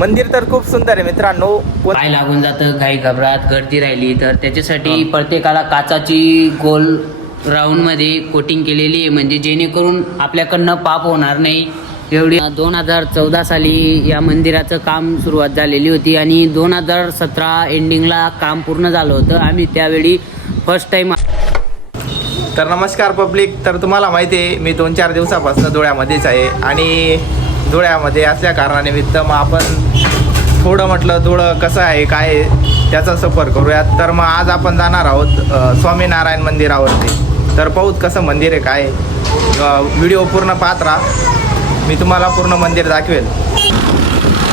मंदिर तर खूप सुंदर आहे मित्रांनो. पाय लागून जातं घाई घबराट गर्दी राहिली तर त्याच्यासाठी प्रत्येकाला काचाची गोल राऊंडमध्ये कोटिंग केलेली आहे. म्हणजे जेणेकरून आपल्याकडनं पाप होणार नाही. एवढी दोन हजार चौदा साली या मंदिराचं काम सुरुवात झालेली होती आणि दोन हजार सतरा एंडिंगला काम पूर्ण झालं होतं. आम्ही त्यावेळी फर्स्ट टाईम तर नमस्कार पब्लिक तर तुम्हाला माहिती आहे मी दोन चार दिवसापासून धुळ्यामध्येच आहे. आणि धुळ्यामध्ये असल्या कारणानिमित्त मग आपण थोडं म्हटलं थोडं कसं आहे काय आहे त्याचा सफर करूयात. तर मग आज आपण जाणार आहोत स्वामीनारायण मंदिरावरती. तर पाहूत कसं मंदिर आहे काय आहे. व्हिडिओ पूर्ण पाहत राहा. मी तुम्हाला पूर्ण मंदिर दाखवेल.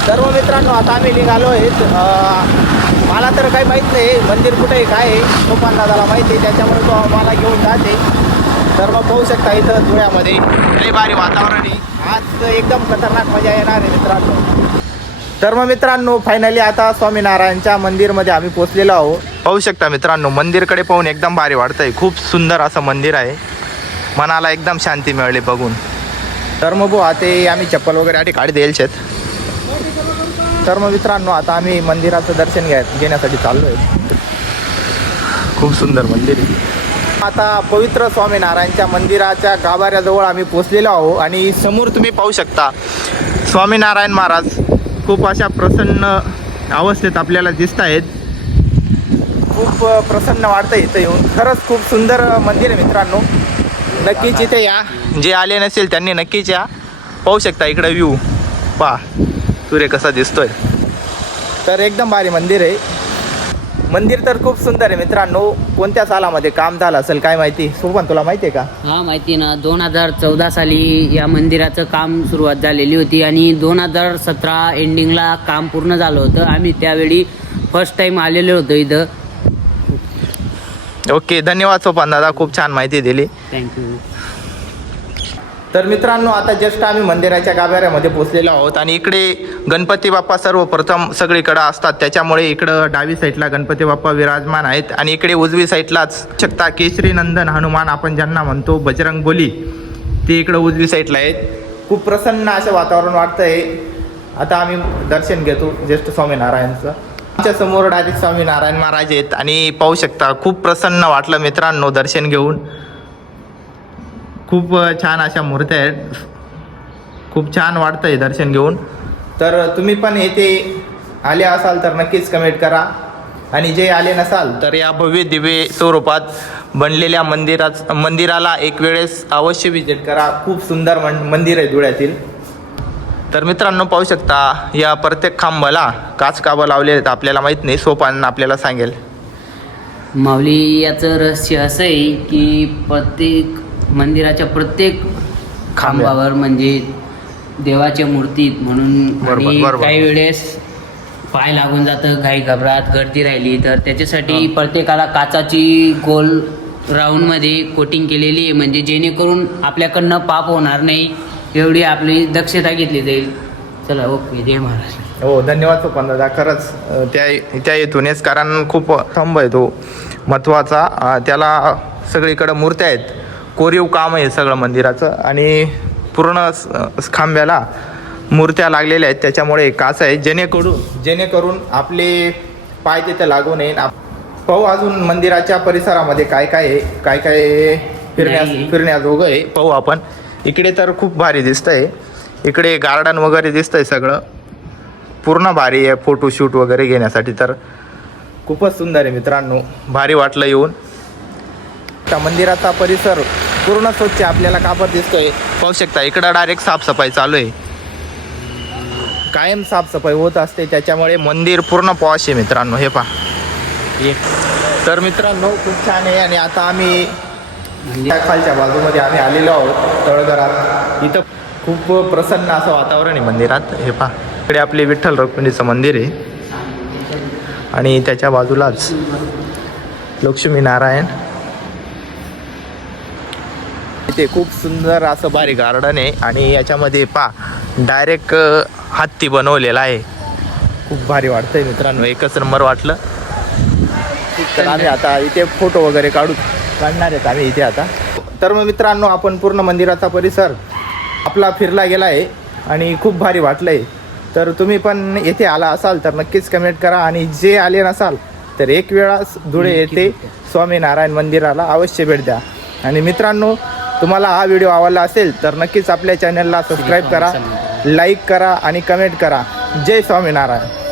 सर्व मित्रांनो आता आम्ही निघालो आहेत. मला तर काही माहीत नाही मंदिर कुठे आहे काय आहे. तो दादाला माहिती आहे त्याच्यामुळे तो मला घेऊन जाते. तर मग पाहू शकता इथं धुळ्यामध्ये लई भारी वातावरण आहे. आज एकदम खतरनाक मजा येणार आहे मित्रांनो. तर मग मित्रांनो फायनली आता स्वामीनारायणच्या मंदिरमध्ये आम्ही पोहोचलेलो आहोत. पाहू शकता मित्रांनो मंदिरकडे पाहून एकदम भारी वाटतंय. खूप सुंदर असं मंदिर आहे. मनाला एकदम शांती मिळाली बघून. तर मग बुवा ते आम्ही चप्पल वगैरे आधी काढी द्यायचे तर मग मित्रांनो आता आम्ही मंदिराचं दर्शन घ्या घेण्यासाठी चाललो आहे खूप सुंदर मंदिर आहे. आता पवित्र स्वामीनारायणच्या मंदिराच्या गाभाऱ्याजवळ आम्ही पोचलेलो आहो आणि समोर तुम्ही पाहू शकता. स्वामीनारायण महाराज खूप अशा प्रसन्न अवस्थेत आपल्याला दिसत आहेत. खूप प्रसन्न वाटतं इथं येऊन. खरंच खूप सुंदर मंदिर आहे मित्रांनो. नक्कीच इथे या. जे आले नसेल त्यांनी नक्कीच या. पाहू शकता इकडं व्ह्यू पा सूर्य कसा दिसतोय. तर एकदम भारी मंदिर आहे. मंदिर तर खूप सुंदर आहे मित्रांनो. कोणत्या सालामध्ये काम झालं असेल काय माहिती? सोपन तुला माहिती आहे का? हा माहिती ना. दोन हजार चौदा साली या मंदिराचं काम सुरुवात झालेली होती आणि दोन हजार सतरा एंडिंगला काम पूर्ण झालं होतं. आम्ही त्यावेळी फर्स्ट टाईम आलेलो होतो इथं. ओके धन्यवाद सोपान दादा. खूप छान माहिती दिली. थँक्यू तर मित्रांनो आता जस्ट आम्ही मंदिराच्या गाभाऱ्यामध्ये पोचलेलो आहोत आणि इकडे गणपती बाप्पा सर्वप्रथम सगळीकडे असतात. त्याच्यामुळे इकडं डावी साईडला गणपती बाप्पा विराजमान आहेत आणि इकडे उजवी साईडलाच शकता केशरी नंदन हनुमान आपण ज्यांना म्हणतो बजरंग बोली ते इकडं उजवी साईडला आहेत. खूप प्रसन्न असं वातावरण वाटतंय. आता आम्ही दर्शन घेतो ज्येष्ठ स्वामीनारायणचं. आमच्यासमोर डायरेक्ट स्वामीनारायण महाराज आहेत आणि पाहू शकता खूप प्रसन्न वाटलं मित्रांनो दर्शन घेऊन. खूप छान अशा मूर्त्या आहेत. खूप छान वाटतंय दर्शन घेऊन. तर तुम्ही पण येथे आले असाल तर नक्कीच कमेंट करा. आणि जे आले नसाल तर या भव्य दिव्य स्वरूपात बनलेल्या मंदिरात मंदिराला एक वेळेस अवश्य विजिट करा. खूप सुंदर मन मंदिर आहे धुळ्यातील. तर मित्रांनो पाहू शकता या प्रत्येक खांबाला काच काबं लावले आहेत. आपल्याला माहीत नाही सोपान आपल्याला सांगेल. माऊली याचं रहस्य असं आहे की प्रत्येक मंदिराच्या प्रत्येक खांबावर म्हणजे देवाच्या मूर्तीत म्हणून आणि. काही वेळेस पाय लागून जातं घाई घबराट गर्दी राहिली तर त्याच्यासाठी प्रत्येकाला काचाची गोल राऊंडमध्ये कोटिंग केलेली आहे. म्हणजे जेणेकरून आपल्याकडनं पाप होणार नाही एवढी आपली दक्षता घेतली जाईल. चला ओके जय महाराज. हो धन्यवाद सोपान दादा खरंच त्या त्या हेतूनेच कारण खूप स्तंभ आहे तो महत्त्वाचा त्याला सगळीकडं मूर्त्या आहेत. कोरीव काम आहे सगळं मंदिराचं. आणि पूर्ण खांब्याला मूर्त्या लागलेल्या आहेत. त्याच्यामुळे काच आहे. जेणेकरून जेणेकरून आपले पाय तिथे लागू नये पाहू अजून मंदिराच्या परिसरामध्ये काय काय आहे काय काय फिरण्यास. फिरण्याजोगं आहे. पाहू आपण. इकडे तर खूप भारी दिसतंय. इकडे गार्डन वगैरे दिसतंय सगळं. पूर्ण भारी आहे फोटोशूट वगैरे घेण्यासाठी तर. खूपच सुंदर आहे मित्रांनो. भारी वाटलं येऊन. त्या मंदिराचा परिसर पूर्ण स्वच्छ आपल्याला कापड दिसतोय. पाहू शकता इकडं डायरेक्ट साफसफाई चालू आहे. कायम साफसफाई होत असते त्याच्यामुळे मंदिर पूर्ण पॉश आहे मित्रांनो हे पहा. तर मित्रांनो खूप छान आहे आणि आता आम्ही खालच्या बाजूमध्ये आम्ही आलेलो आहोत तळघरात. इथं खूप प्रसन्न असं वातावरण आहे मंदिरात हे पहा. इकडे आपले विठ्ठल रुक्मिणीचं मंदिर आहे. आणि त्याच्या बाजूलाच लक्ष्मी नारायण इथे खूप सुंदर असं भारी गार्डन आहे आणि याच्यामध्ये पा डायरेक्ट हत्ती बनवलेला आहे. खूप भारी वाटतंय मित्रांनो एकच नंबर वाटलं. तर आम्ही आता इथे फोटो वगैरे काढू काढणार आहेत आम्ही इथे आता. तर मग मित्रांनो आपण पूर्ण मंदिराचा परिसर आपला फिरला गेला आहे आणि खूप भारी वाटलं आहे तर तुम्ही पण येथे आला असाल तर नक्कीच कमेंट करा आणि जे आले नसाल तर एक वेळा धुळे येथे स्वामीनारायण मंदिराला अवश्य भेट द्या. आणि मित्रांनो तुम्हाला हा व्हिडिओ आवडला असेल तर नक्कीच आपल्या चॅनलला सबस्क्राईब करा लाईक करा. आणि कमेंट करा. जय स्वामीनारायण.